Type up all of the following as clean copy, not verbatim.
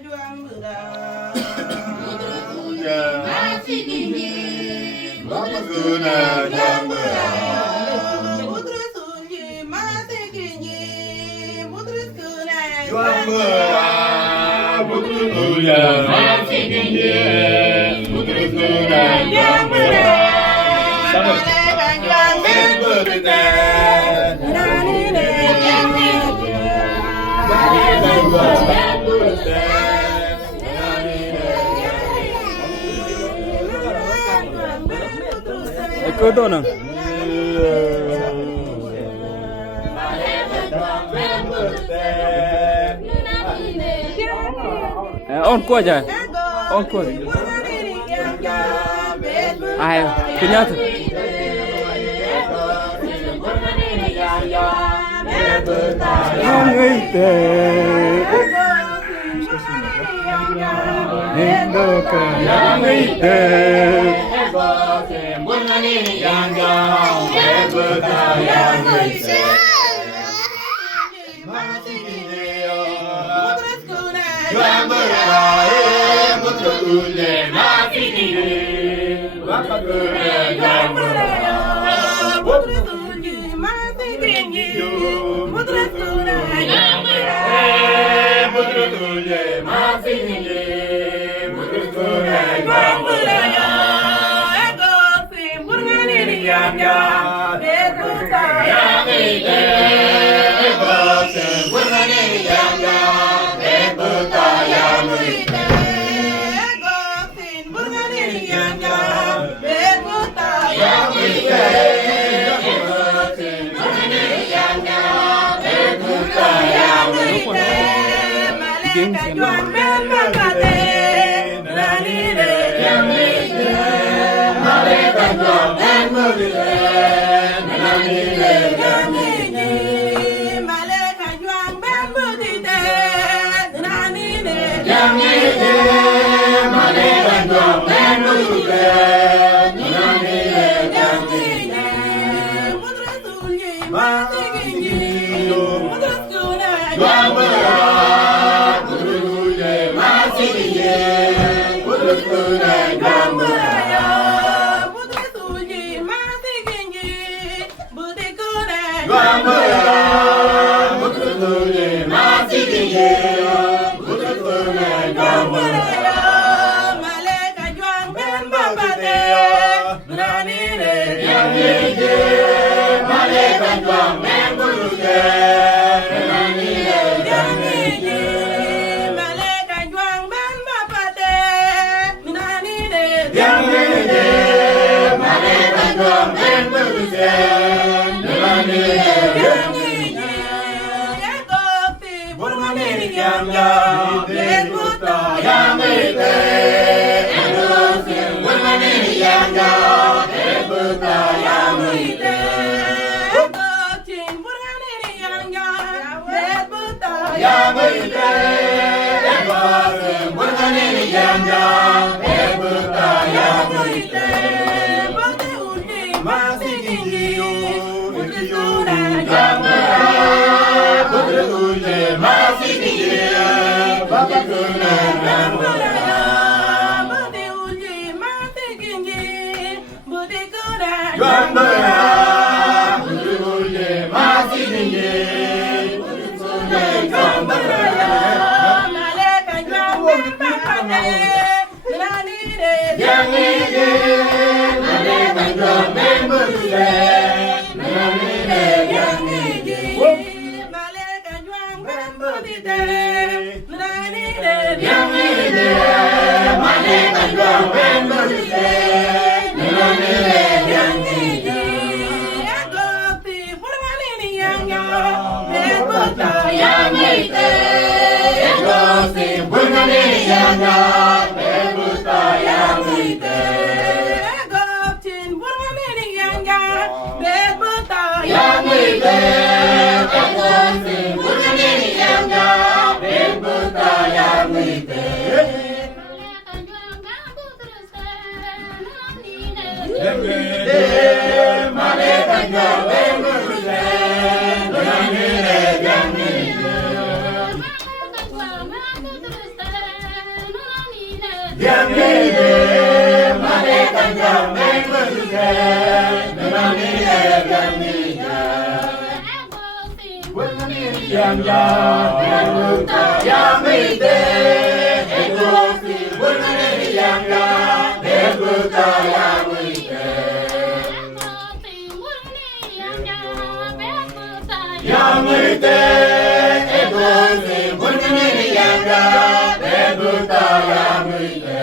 juang muda. Masih tinggi. Bapak guna juang muda. Putra sunyi masih tinggi. Putra guna Juang muda. Putri muda masih tinggi. Putri guna juang muda. Sama. Ben berdekat. Nani Eko to nang. On kuah aja. On kuah. Ayo, kenyat. Yang itu. Hindukan yang itu. Juang muda, putra guna masih tinggi. Bapak guna juang muda. Putra sunyi masih tinggi. Putra guna juang muda. Putra guna masih tinggi. Putra guna juang muda. Ego simpur ngani yang berusaha. Yang itu, ego sempur ngani yang bebuta yang itu. Ego simpur ngani yang berusaha. Yang itu, ego sempur ngani yang bebuta yang itu. Malaikat juang berkata, nani Yang itu, malaikat juang dan berdiri. Nani yang ini. Malaikat juang berbudaya, nani yang itu, malaikat juang dan berdiri. Nani yang itu. Putra sunyi masih tinggi. Putra guna Juang muda, putri guna masih tinggi. Putri guna juang muda. Putra sunyi masih tinggi. Putri guna Juang muda, putri guna masih tinggi. Putri guna juang muda. Malaikat juang berbapati, nani Yang itu, malaikat juang dan berdiri. Nani yang ini. Malaikat juang berbapati, nani yang itu, malaikat juang dan berdiri. Nani yang ini. Ego simpur ngani yang berusaha. yang itu, ego sempur ngani yang bebuta yang itu. Ego simpur ngani yang berusaha. Yang itu, ego sempur ngani yang bebuta yang itu. Putri unyi masih tinggi. Putri guna Juang muda, putri guna masih tinggi. Bapak guna juang muda. Putri unyi masih tinggi. Putri guna Juang muda, putri guna masih tinggi. Putri guna juang muda. Malaikat juang berbapati, nani Yang itu, malaikat juang dan berdiri. Nani yang itu. Malaikat juang berbudaya, nani Yang itu, malaikat juang dan berdiri. Nani yang itu. Ego simpur ngani yang berbudaya. Yang itu, ego sempur ngani yang bebuta yang itu. Ego simpur ngani yang berbudaya. Yang itu, ego sempur ngani yang bebuta yang itu. Yang itu, malaikat juang dan berdiri. Nani yang itu. Yamide, Maleka Yamide, Namine Yamide. Yamya, Yamide, Egosi, Wunani Yamya, Bebuta Yamide. Yamide, Egosi, Wunani Yamya, Bebuta Yamide.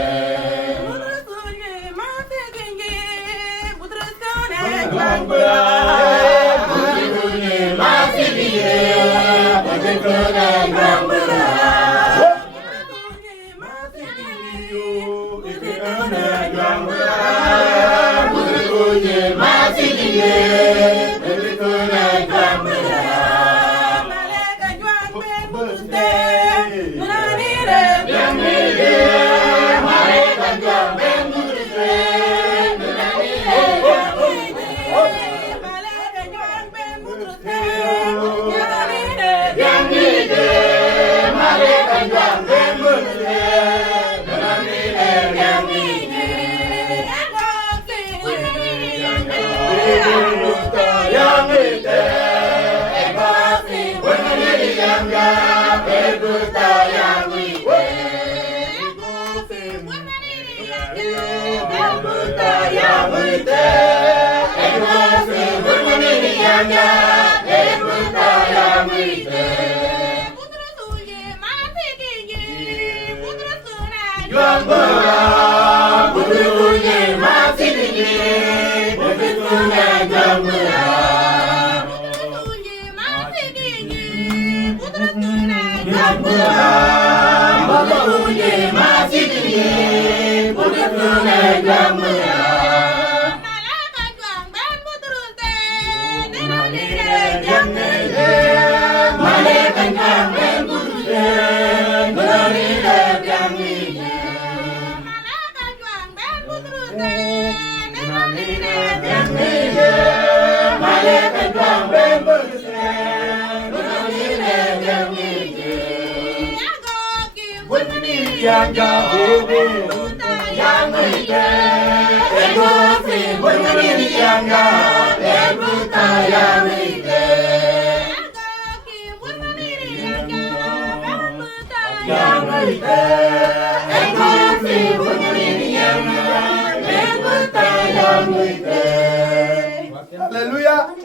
Hallelujah.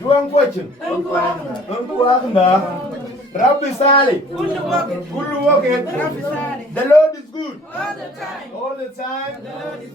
Juang Pochen. Unku Akna. Rabbi Sali. Kulu Woket. The Lord is good. All the time. All the time.